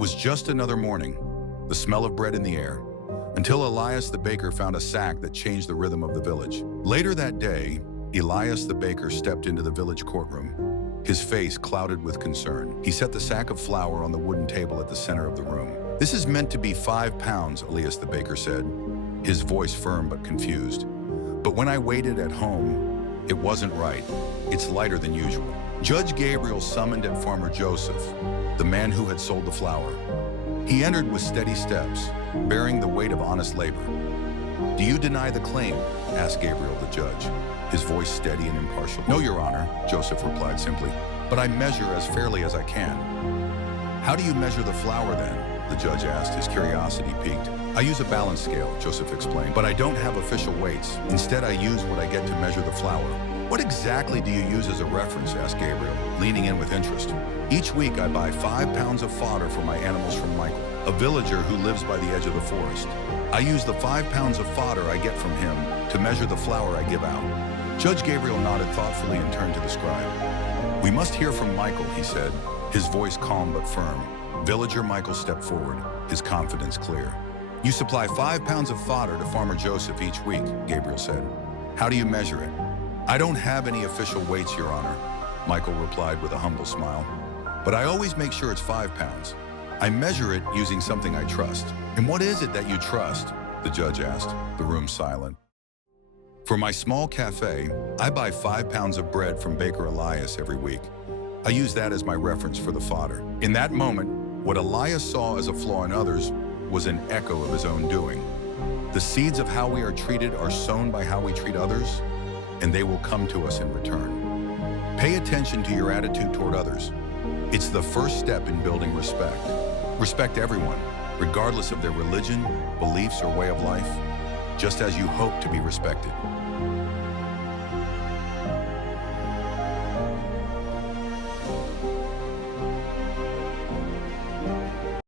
was just another morning, the smell of bread in the air, until Elias the Baker found a sack that changed the rhythm of the village. Later that day, Elias the Baker stepped into the village courtroom, his face clouded with concern. He set the sack of flour on the wooden table at the center of the room. "This is meant to be 5 pounds, Elias the Baker said, his voice firm but confused. "But when I weighed it at home, it wasn't right. It's lighter than usual." Judge Gabriel summoned at Farmer Joseph, the man who had sold the flour. He entered with steady steps, bearing the weight of honest labor. "Do you deny the claim?" asked Gabriel the judge, his voice steady and impartial. "No, Your Honor," Joseph replied simply, "but I measure as fairly as I can." "How do you measure the flour then?" the judge asked, his curiosity piqued. "I use a balance scale," Joseph explained, "but I don't have official weights. Instead, I use what I get to measure the flour." "What exactly do you use as a reference?" asked Gabriel, leaning in with interest. "Each week I buy 5 pounds of fodder for my animals from Michael, a villager who lives by the edge of the forest. I use the 5 pounds of fodder I get from him to measure the flour I give out." Judge Gabriel nodded thoughtfully and turned to the scribe. "We must hear from Michael," he said, his voice calm but firm. Villager Michael stepped forward, his confidence clear. "You supply 5 pounds of fodder to Farmer Joseph each week," Gabriel said. "How do you measure it?" "I don't have any official weights, Your Honor," Michael replied with a humble smile. "But I always make sure it's 5 pounds. I measure it using something I trust." "And what is it that you trust?" the judge asked, the room silent. "For my small cafe, I buy 5 pounds of bread from Baker Elias every week. I use that as my reference for the fodder." In that moment, what Elias saw as a flaw in others was an echo of his own doing. The seeds of how we are treated are sown by how we treat others, and they will come to us in return. Pay attention to your attitude toward others. It's the first step in building respect. Respect everyone, regardless of their religion, beliefs, or way of life, just as you hope to be respected.